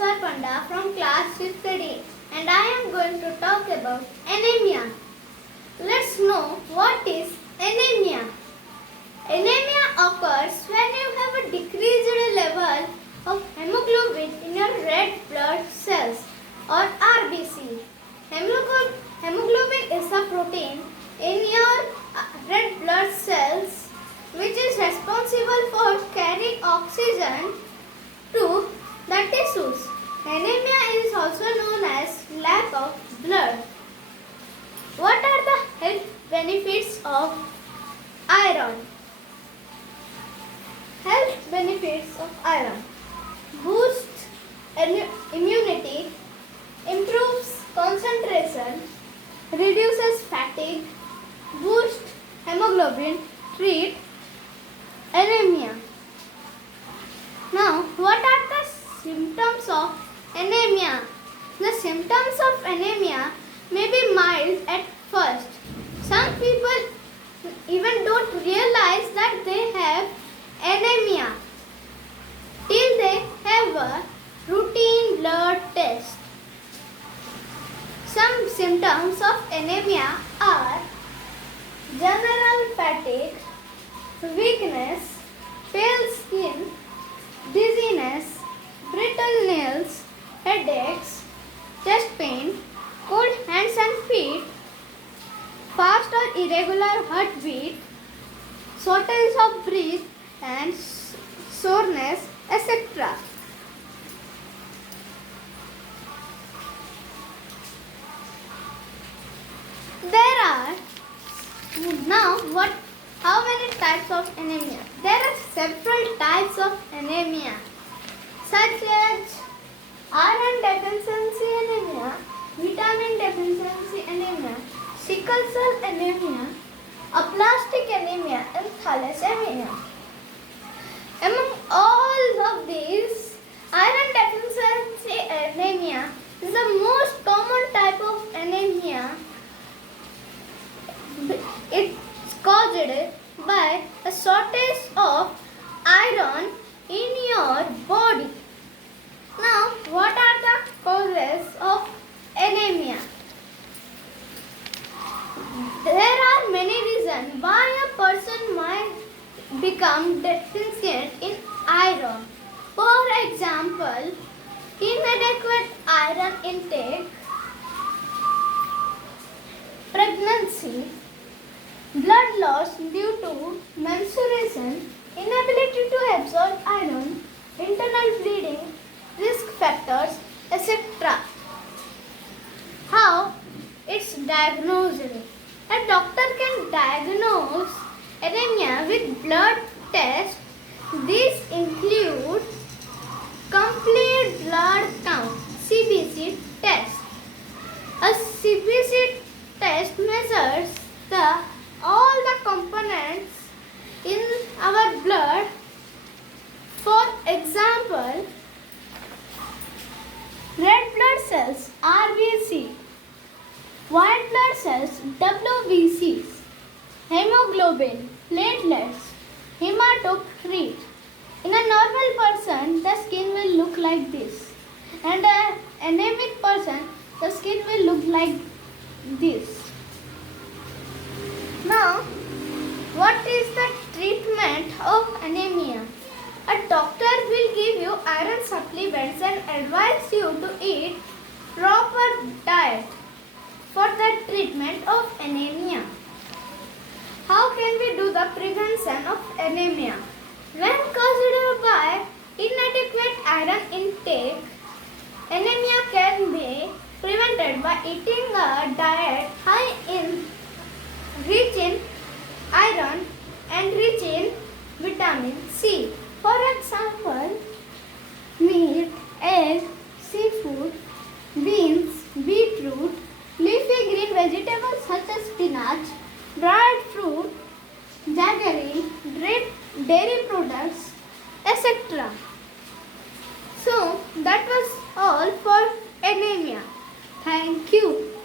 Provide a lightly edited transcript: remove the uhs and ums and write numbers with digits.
SR Panda from class 5th D and I am going to talk about anemia. Let's know what is anemia. Anemia occurs when you have a decreased level of hemoglobin in your red blood cells or RBC. Hemoglobin is a protein in your red blood cells which is responsible for carrying oxygen to the tissues. Anemia is also known as lack of blood. What are the health benefits of iron? Health benefits of iron: boosts immunity, improves concentration, reduces fatigue, boosts hemoglobin, treat anemia. Now, what are the symptoms of anemia? The symptoms of anemia may be mild at first. Some people even don't realize that they have anemia till they have a routine blood test. Some symptoms of anemia are general fatigue, weakness, pale skin, dizziness, brittle nails, headaches, chest pain, cold hands and feet, fast or irregular heartbeat, shortness of breath and soreness, etc. There are how many types of anemia? There are several types of anemia such as iron deficiency anemia, vitamin deficiency anemia, sickle cell anemia, aplastic anemia and thalassemia. Among all of these, iron deficiency anemia is the most common type of anemia. It's caused by a shortage of iron in your body. Now, what are the causes of anemia? There are many reasons why a person might become deficient in iron. For example, inadequate iron intake, pregnancy, blood loss due to menstruation, inability to absorb iron, internal bleeding, risk factors, etc. How it's diagnosed? A doctor can diagnose anemia with blood tests. These include complete blood count (CBC) test. A CBC test measures all the components in our blood. For example, red blood cells RBC, white blood cells WBCs, hemoglobin, platelets, hematocrit. In a normal person, the skin will look like this, and an anemic person, the skin will look like this. Now, what is the treatment of anemia? A doctor will give you iron supplements and advise you to eat proper diet for the treatment of anemia. How can we do the prevention of anemia? When caused by inadequate iron intake, anemia can be prevented by eating a diet rich in iron and rich in vitamin C. For example, meat, egg, seafood, beans, beetroot, leafy green vegetables such as spinach, dried fruit, jaggery, dairy products, etc. So, that was all for anemia. Thank you.